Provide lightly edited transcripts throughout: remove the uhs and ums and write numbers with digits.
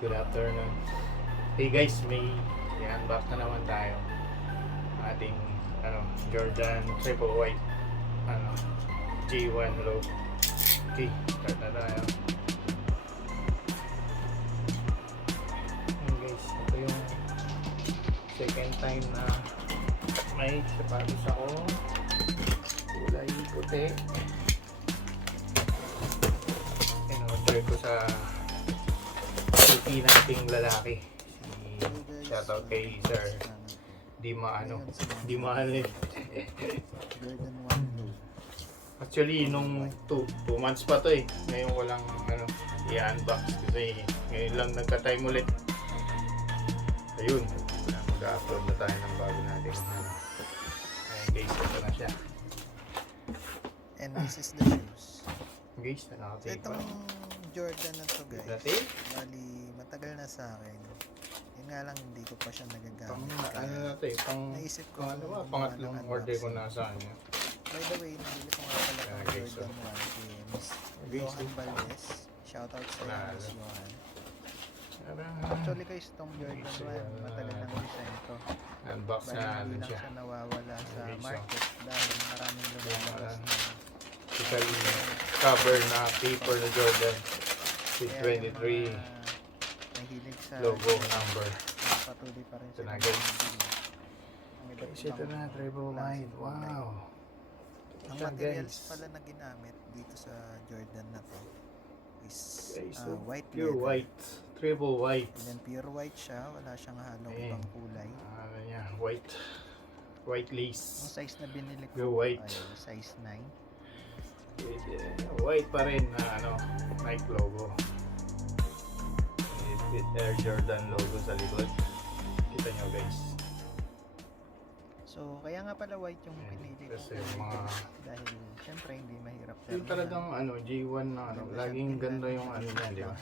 Good afternoon. Hey guys, may i-unbox na naman tayo. Ating Jordan Triple White G1 low. Okay, start na tayo. Hey guys, ito yung second time na may sapatos ako. Kulay puti. In-order ko sa suki nating lalaki. Shoutout kay Sir Di maalit. Actually, nung 2 months pa to eh. Ngayon ko lang i-unbox kasi ngayon lang nagka-time ulit. Ayun, mag-upload na tayo ng bago natin. Ayun guys, ito na siya. And this is the shoes. Guys, nakatape pa. Itong Jordan na to guys, Nakatape? bali matagal na sa akin. Yun nga lang hindi ko pa siya nagagamit. Naisip ko pangatlong order ko na sa kanya. By the way, nabili ko nga pala ng Jordan 1 kay Miss Johan Valdez. Shoutout sa iyo, Miss Johan. Actually guys, itong Jordan 1 matagal ng design ko. Unbox na Hindi din lang siya. siya nawawala sa market dahil maraming lumalabas na Total cover na paper na Jordan with 23 nahilig sa logo number. patuloy pa rin Ito na sila guys. ang iba't Guys, ito ibang na, triple white. Wow. ang Siya, materials guys. pala na ginamit dito sa Jordan na to is Guys, so white pure leather. white. Triple white. And then pure white siya, wala siyang halong Ayan. ibang kulay. Ano niya, white. White Ang lace. size na binili ko Pure white. ay size 9. White pa rin na Nike logo. With Air Jordan logo sa likod. Kita nyo guys. So kaya nga pala white yung Ayan, pinili ko kasi mga dahil syempre hindi mahirap yung talagang G1 na laging ganda yung niya, di ba?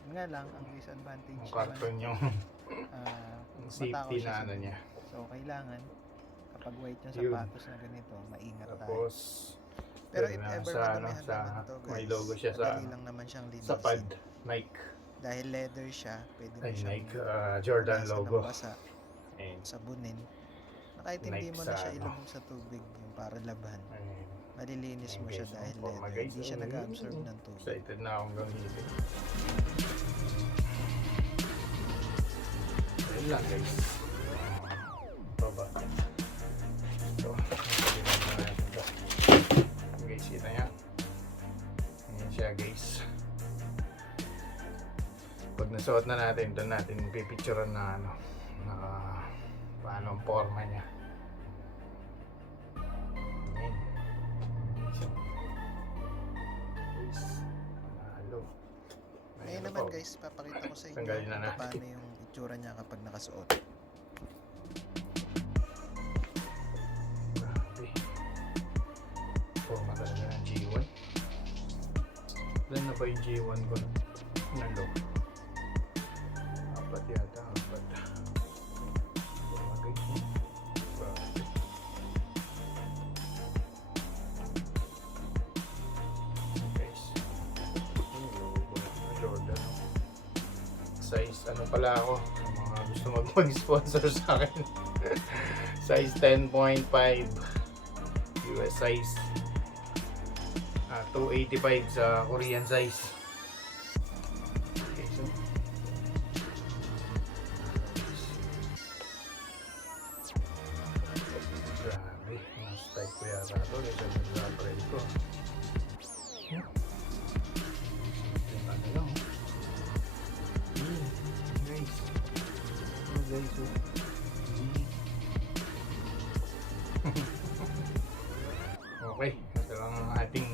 Yun nga lang ang disadvantage Yung carton yung safety na niya. So kailangan kapag white yung Yun. sapatos na ganito, maingat tayo. Tapos Pero yun if na, ever sa, madamihan sa naman to guys, may logo siya sa madali lang naman siyang linisin. sa pad Nike. Dahil leather siya, pwede mo Ay, siyang Nike Jordan punasan ng logo. basa, And sabunin. Na kahit hindi Nike mo na sa siya ilubog sa tubig yung para laban, ayun. malilinis mo Ayun, siya guys, dahil ang forma, leather. guys. Hindi siya Ayun. nag-absorb ng tubig. Excited na akong gamitin. Ayun lang guys. Baba. So, nagpalitan na natin ito. Guys, kita niya. Ayan siya guys. Pag nasuot na natin, doon natin pipicturean na paano ang forma niya. Ayan. So, guys, halo. Ngayon naman guys, papakita ko sa inyo Tanggalin na kung natin. paano yung itsura niya kapag nakasuot. Grabe. Forma talaga ng G1. Ilan na ba yung G1 ko? Nalo. Apat yata. Apat. Forma guys. Grabe. Guys. Yung logo ng Jordan. Size pala ako. Yung mga gusto mag-sponsor sa akin. Size 10.5 US size 285 sa Korean size. Okay, so grabe, mas tight ko yata ito kasi nag-upgrade ko. Yung lang guys. Guys, okay, ito lang ang ating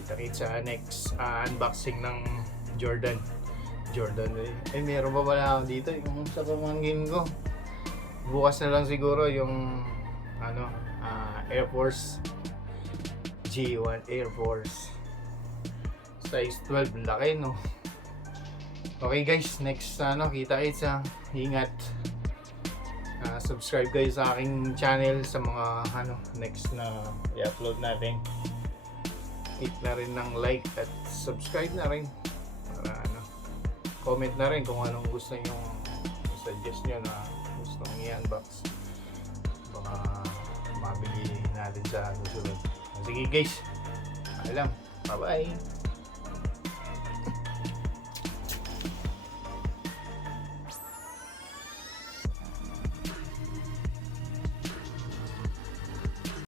kita-kits sa next unboxing ng Jordan. Meron pa pala ako dito yung sa pamangkin ko. Bukas na lang siguro yung Air Force G1 Air Force size 12, laki no. Okay guys, next kita-kits ingat. Subscribe kayo sa aking channel sa mga next na i-upload natin. Hit na rin ng like at subscribe na rin para comment na rin kung anong gusto nyo, suggest nyo na gusto nyo i-unbox, baka mabili natin sa susunod. Sige guys, alam, bye bye.